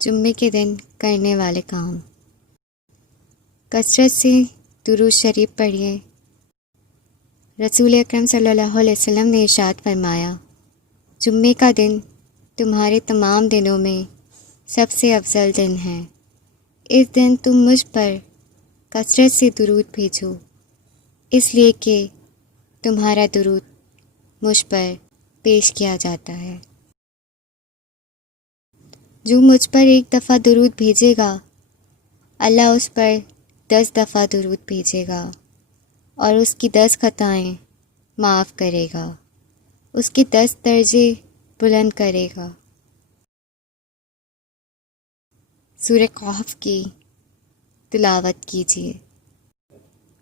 جمعے کے دن کرنے والے کام۔ کثرت سے درود شریف پڑھیے۔ رسول اکرم صلی اللہ علیہ وسلم نے ارشاد فرمایا، جمعے کا دن تمہارے تمام دنوں میں سب سے افضل دن ہے۔ اس دن تم مجھ پر کثرت سے درود بھیجو، اس لیے کہ تمہارا درود مجھ پر پیش کیا جاتا ہے۔ جو مجھ پر ایک دفعہ درود بھیجے گا، اللہ اس پر 10 دفعہ درود بھیجے گا اور اس کی 10 خطائیں معاف کرے گا، اس کے 10 درجے بلند کرے گا۔ سورہ کہف کی تلاوت کیجیے۔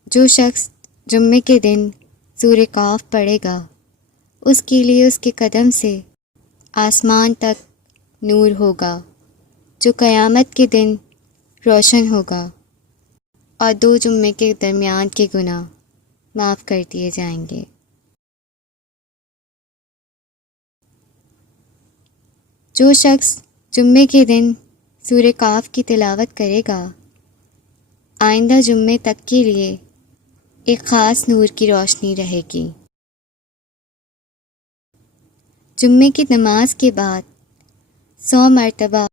جو شخص جمعے کے دن سورہ کہف پڑھے گا، اس کے لیے اس کے قدم سے آسمان تک نور ہوگا، جو قیامت کے دن روشن ہوگا، اور 2 جمعے کے درمیان کے گناہ معاف کر دیے جائیں گے۔ جو شخص جمعے کے دن سورہ کہف کی تلاوت کرے گا، آئندہ جمعے تک کے لیے ایک خاص نور کی روشنی رہے گی۔ جمعے کی نماز کے بعد 100 مرتبہ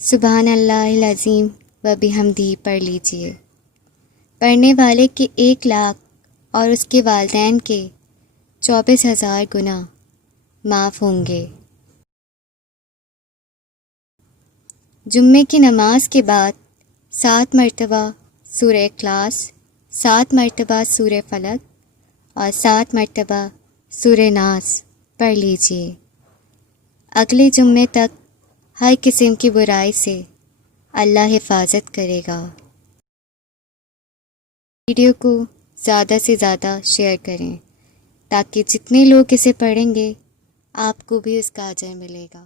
سبحان اللہ العظیم و بحمدہ پڑھ لیجیے۔ پڑھنے والے کے 1 لاکھ اور اس کے والدین کے 24,000 گناہ معاف ہوں گے۔ جمعے کی نماز کے بعد 7 مرتبہ سورہ اخلاص، 7 مرتبہ سورہ فلق اور 7 مرتبہ سورہ ناس پڑھ لیجیے۔ اگلے جمعے تک ہر قسم کی برائی سے اللہ حفاظت کرے گا۔ ویڈیو کو زیادہ سے زیادہ شیئر کریں تاکہ جتنے لوگ اسے پڑھیں گے آپ کو بھی اس کا اجر ملے گا۔